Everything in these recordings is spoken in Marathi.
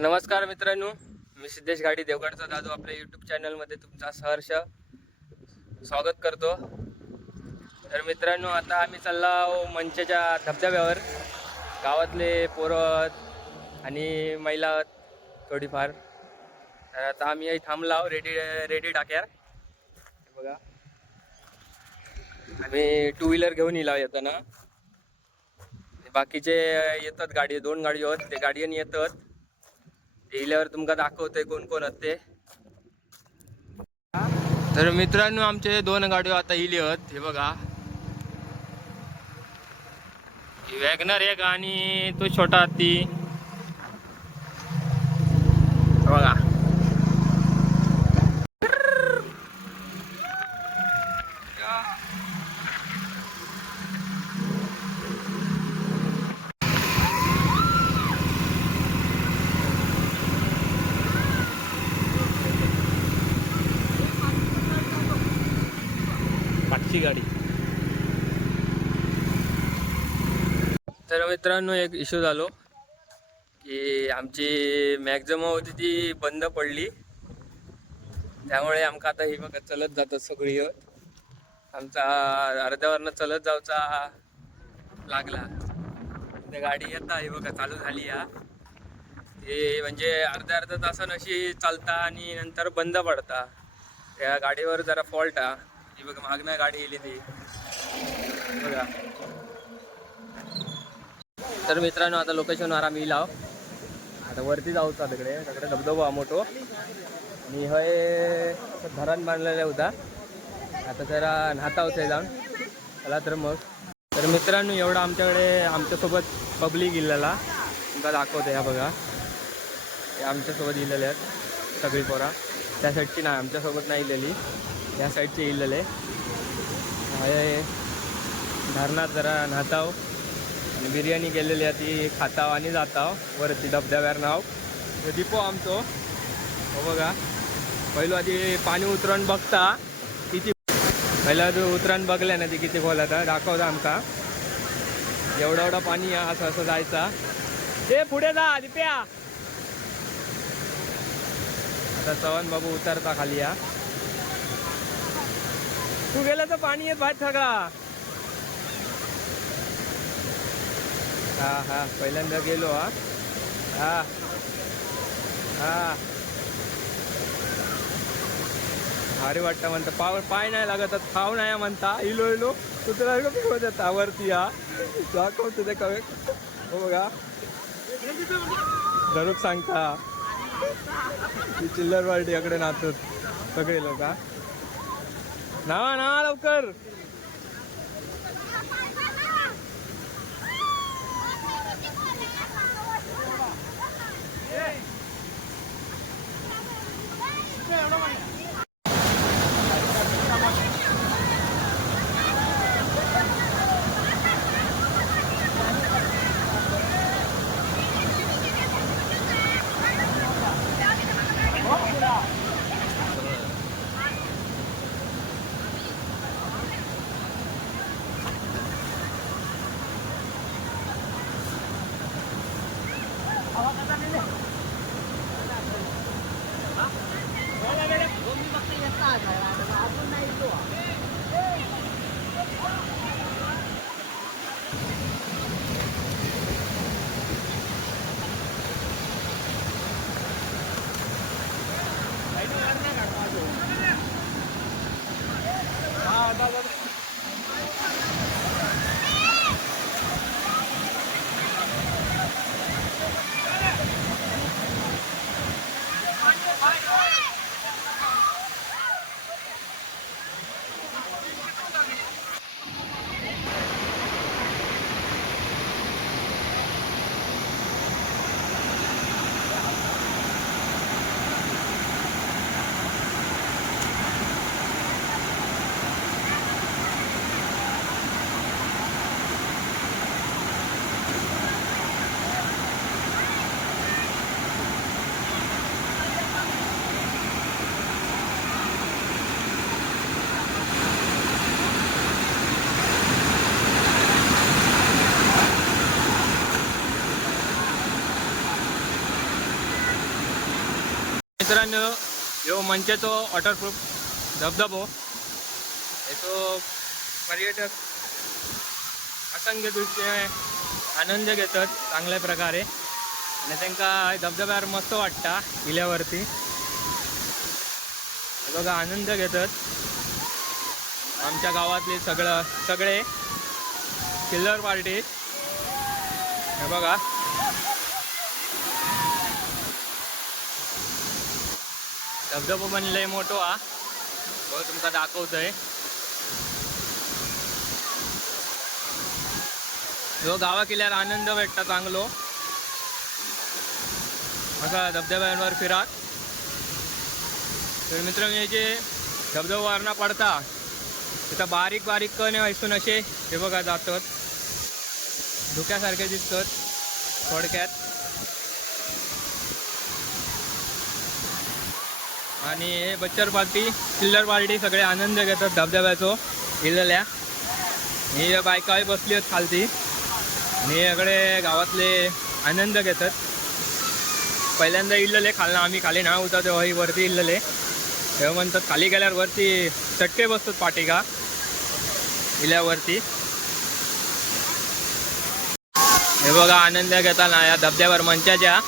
नमस्कार मित्रांनो मी सिद्धेश गाडी देवगडचा दादू आपल्या यूट्यूब चॅनलमध्ये तुमचा सहर्ष स्वागत करतो. तर मित्रांनो आता आम्ही चाललो मंचच्या धबधब्यावर. गावातले पोरं आणि महिला थोडीफार. तर आता आम्ही इथे थांबलाव रेडी रेडी टाक्यार. बघा. आम्ही टू व्हीलर घेऊन येला येताना. बाकीचे येतात गाडी दोन गाडी आहेत ते गाडीने येतात. येल्यावर तुमका दाखवतोय कोण कोण असते. तर मित्रांनो आमचे दोन गाड्या आता इले आहेत हे बघा. वॅगनर एक आणि तो छोटा हत्ती हे बघा ची गाडी. तर मित्रांनो एक इश्यू झालो की आमची मॅक्झिमम होती ती बंद पडली. त्यामुळे आमका आता ही बघा चलत जातात सगळी आमचा अर्ध्यावरनं चलत जाऊचा लागला. त्या गाडी येता ही बघा चालू झाली या ते म्हणजे अर्ध्या अर्ध्या तासान अशी चालता आणि नंतर बंद पडता. त्या गाडीवर जरा फॉल्ट हा. ही बघा मागण्या गाडी गेली ती बघा. तर मित्रांनो आता लोकेशनवर आम्ही लाव आता वरती जाऊचा तिकडे तिकडे धबधबा मोठो. आणि हय धरण बांधलेला होता आता जरा न्हाता जाऊन. चला तर मग. तर मित्रांनो एवढा आमच्याकडे आमच्यासोबत पब्लिक इलेला. तुमका दाखवते ह्या बघा. हे आमच्यासोबत इलेले आहेत सगळी पोरा. त्यासाठी नाही आमच्यासोबत नाही इलेली. या साईडचे इलेले आहे. धरणात जरा न्हाताव आणि बिर्याणी केलेली आहे ती खाताव आणि जाताव. वरती धबधब्यावर नाव. दिपो आमचो. हो बघा. पहिलो आधी पाणी उतरून बघता. किती पहिला आधी उतरण बघले ना ती किती खोल आता. दाखवता आमका. एवढा एवढा पाणी असं असं जायचा. ते पुढे जा दिप्या. आता चव्हाण बाबू उतरता खाली या तू गेला तर पाणी येत भात सगळा. हा हा पहिल्यांदा गेलो हा. हा हा. भारी वाटतं म्हणता. पाव पाय नाही लागत खाव नाही म्हणता. इलो इलो. तुला पिकवत येता वरती हा. दाखव ते कवे. हो बघा. धरूक सांगता. ती चिल्लर पार्टी इकडे नाचत. सगळे लोक हा नावा नावा लवकर Ha? Wala na lang. Bumibak na yan tayo. मित्रांनो ह्यो मंचेचो वॉटरप्रूफ धबधबो. येतो पर्यटक असंख्य दृश्य आनंद घेतात चांगल्या प्रकारे. आणि त्यांना धबधब्यावर मस्त वाटता किल्ल्यावरती. बघा आनंद घेतात. आमच्या गावातले सगळं सगळे किल्लर पार्टी. हे बघा. धबधबो पण लय मोठो हा. हो तुमका दाखवतोय. जो गावा किल्ल्यावर आनंद भेटता चांगलो. असा धबधब्यांवर फिरा तर मित्र हे जे धबधबावरना पडता तिथं बारीक बारीक कण वैसून असे हे बघा जातात. धुक्यासारखे दिसतात थोडक्यात. आणि हे बच्चर पार्टी चिल्लर पार्टी सगळे आनंद घेतात धबधब्याचो. इल्लेल्या. ही बायका बसली आहेत खालती. आणि सगळे गावातले आनंद घेतात. पहिल्यांदा इल्लले खालना आम्ही खाली ना उतर तेव्हा ही वरती इल्लले. तेव्हा म्हणतात खाली गेल्यावर वरती चटके बसतात पाटिका इल्यावरती. हे बघा आनंद घेताना या धबधब्यावर मंचाच्या.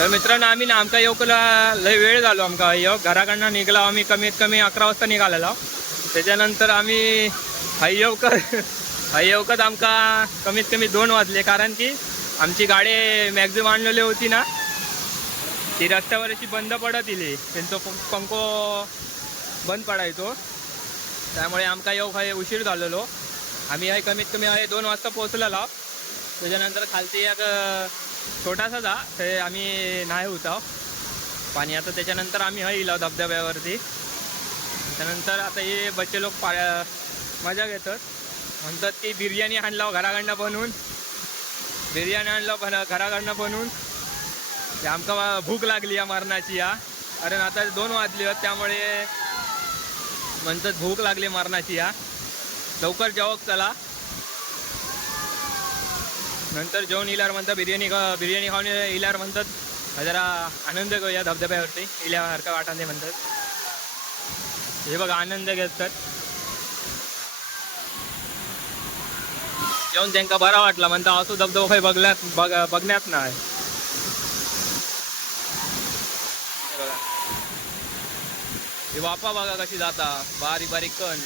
तर मित्रांनो आम्ही ना योगला लय वेळ झालो आमका योग. घराकडनं निघाला आम्ही कमीत कमी अकरा वाजता निघालेलो. त्याच्यानंतर आम्ही हाय येऊकर आमका कमीत कमी दोन वाजले. कारण की आमची गाडी मॅक्झिम आणलेली होती ना ती रस्त्यावर अशी बंद पडत इली. त्यांचो पंको पंखो बंद पडायचो. त्यामुळे आमका योग काय उशीर झालेलो. आम्ही हाय कमीत कमी हाय दोन वाजता पोहोचलेलो. त्याच्यानंतर खालती एक छोटासा जा ते आम्ही नाही होता पाणी आता त्याच्यानंतर आम्ही हा इलो धबधब्यावरती. त्यानंतर आता हे बच्चे लोक पा मजा घेतात. म्हणतात की बिर्याणी आणलं घराकडनं बनवून. बिर्याणी आणलं पण घराकडनं बनवून. ते आमका भूक लागली या मरणाची या. कारण आता दोन वाजले आहेत त्यामुळे म्हणतात भूक लागली मरणाची या. लवकर जेवक चला. नंतर जेवण इल्यावर म्हणतात बिर्याणी खा बिर्याणी खाऊन इल्यावर म्हणतात जरा आनंद घेऊया धबधब्यावरती. इल्यासारखं वाटाने म्हणतात. हे बघा आनंद घेतात जेवण त्यांना बरा वाटला म्हणता असो धबधबा काही बघल्यात बघ बघण्यात नाही. हे बघा. बघा कशी जाता बारीक बारीक कण.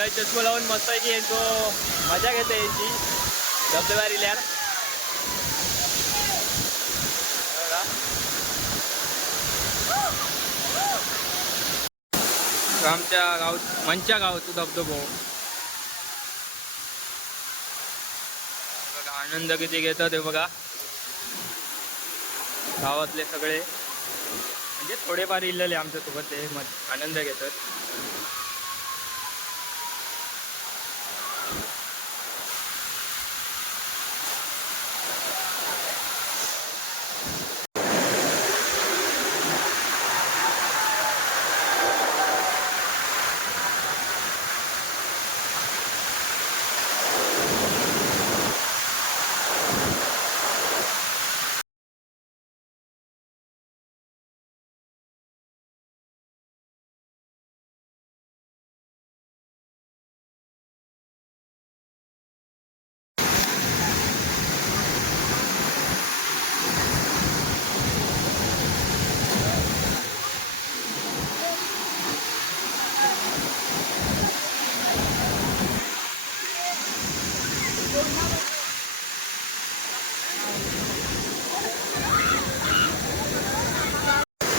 आणि हे चष्मा लावून मस्त आहे की यांचो मजा घेते यांची. धबधब्यावर इल्यार बघा. आमच्या गाव मंच्या गावचं धबधबो. बघा आनंद किती घेतात हे बघा. गावातले सगळे. म्हणजे थोडेफार इल्लेले आमच्यासोबत ते मत आनंद घेतात.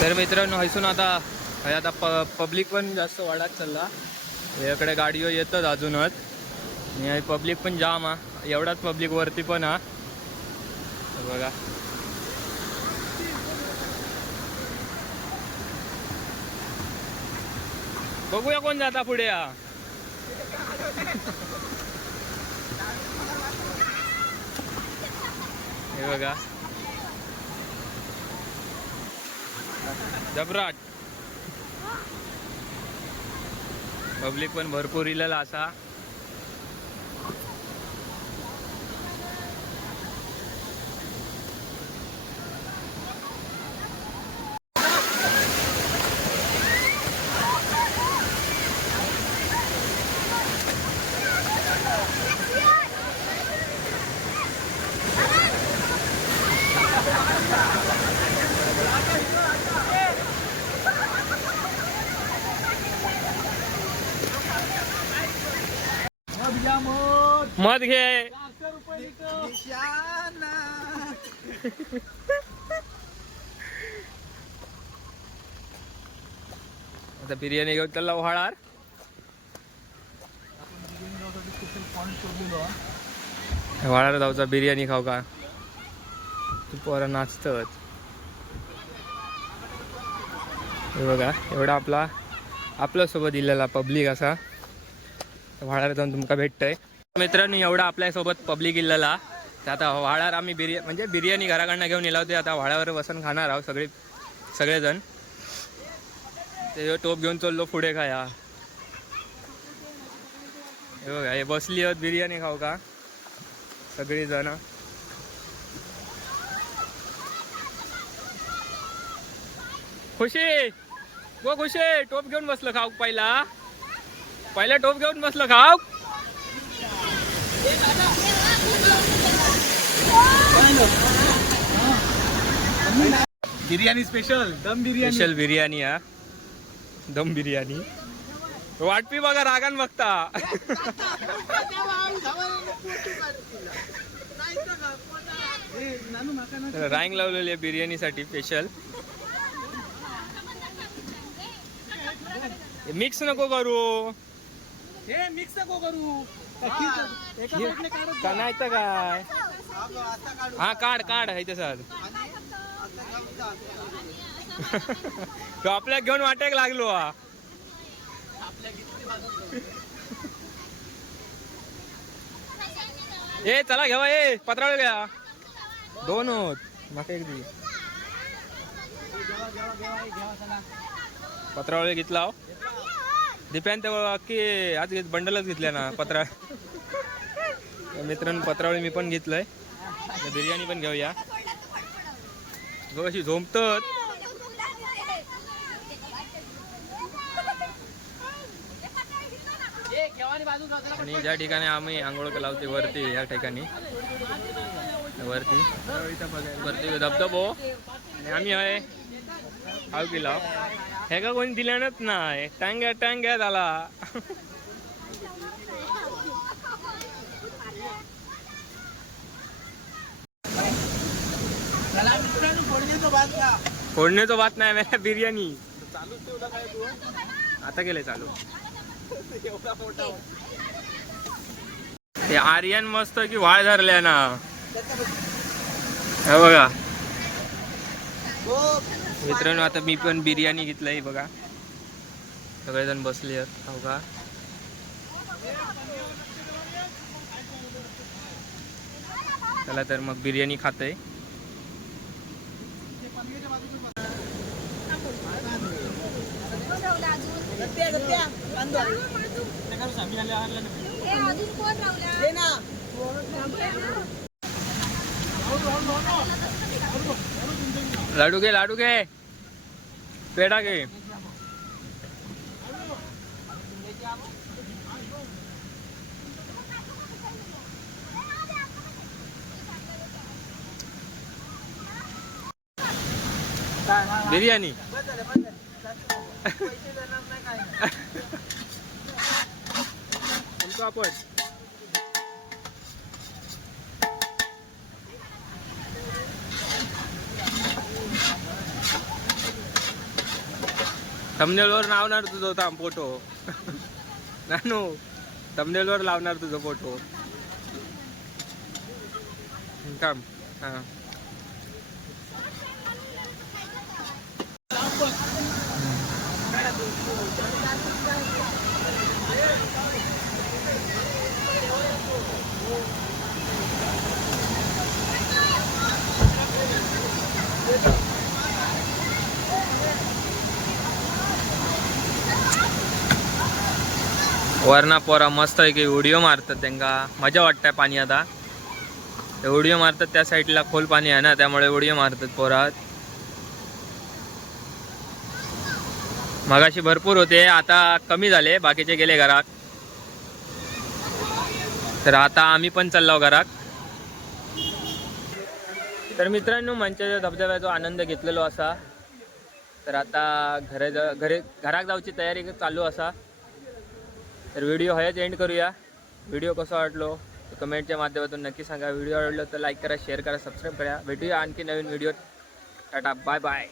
तर मित्रांनो हैसून आता हे आता प पब्लिक पण जास्त वाढत चालला. याकडे गाडीवर येतात अजूनच. आणि पब्लिक पण जाम हा. एवढाच पब्लिक वरती पण हा. बघा. बघूया कोण जाता पुढे हा. हे बघा. जबराट पब्लिक पण भरपूर इलेला असा. मध घे. आता बिर्याणी घेऊन त्याला उहाळार. वाळार जाऊचा बिर्याणी खाऊ का? तू पोरा नाचतच. हे बघा एवढा आपला आपल्यासोबत दिलेला पब्लिक असा. व्हाळार जाऊन तुमका भेटतंय. मित्रांनो एवढा आपल्यासोबत पब्लिक इल्लेला. तर आता व्हाळार आम्ही बिर्या म्हणजे बिर्याणी घराकडनं घेऊन येला होते. आता व्हाळावर बसून खाणार आहोत सगळे सगळेजण. ते टोप घेऊन चाललो पुढे खाया. हे बघा हे बसली आहोत बिर्याणी खाऊ का? सगळेजण. खुशी! गो खुशी! टोप घेऊन बसलं खाऊ पहिला. पहिला टोप घेऊन बसलं खाऊ बिर्याणी स्पेशल दम बिर्याणी. स्पेशल बिर्याणी हा. दम बिर्याणी. वाटपी बघा रागान बघता. रांग लावलेली आहे बिर्याणीसाठी स्पेशल मिक्स नको करू. हे मिक्स नको करू. का नाही तर काय? हा काढ काढ आहे सर. तो आपल्या घेऊन वाटेक लागलो हा. ए चला घेवा ए पत्रावळ घ्या. दोन होत. माका एक दी. पत्रावळे घेतला हो. दिप्यान तेव्हा अख्खी आज घेत बंडलच घेतल्या ना पत्रा मित्रांनो पत्रावळी मी पण घेतलंय. बिर्याणी पण घेऊया. अशी झोपतत आणि ज्या ठिकाणी आम्ही आंघोळ लावते वरती या ठिकाणी. वरती. वरती. धबधबो. आणि आम्ही आहे हाव किला हे का कोणी दिल्यानच नाही. टांग्या टांग्या झाला. फोडण्याचं बात नाही मला बिर्याणी. आता गेले चालू. ते आर्यन मस्त की वाळ धरल्या ना. हे बघा. मित्रांनो आता मी पण बिर्याणी घेतलंय बघा. सगळेजण बसले आहेत हो का चला तर मग बिर्याणी खात आहे लाडू घे लाडू घे. पेढा घे बिर्याणी बोलतो आपण थंबनेलवर लावणार तुझं थांब फोटो नानू थंबनेलवर लावणार तुझं फोटो थांब you. वरना पोरा मस्त आहे की उडिओ मारतात त्यांका. मजा वाटतंय पाणी आता. उडियो मारतात त्या साईडला खोल पाणी आहे ना त्यामुळे उडियो मारतात पोरात. मगाशी भरपूर होते आता कमी झाले बाकीचे गेले घरात. तर आता आम्ही पण चाललो घरात. तर मित्रांनो मंचाच्या धबधब्याचा आनंद घेतलेलो असा. तर आता घरे घरे घराक जाऊची तयारी चालू असा. तर व्हिडिओ हयच एंड करूया. व्हिडिओ कसा वाटलो? कमेंटच्या माध्यमातून नक्की सांगा. व्हिडिओ आवडलो तर लाईक करा शेअर करा सबस्क्राईब करा. भेटूया आणखी नवीन व्हिडिओ टाटा बाय बाय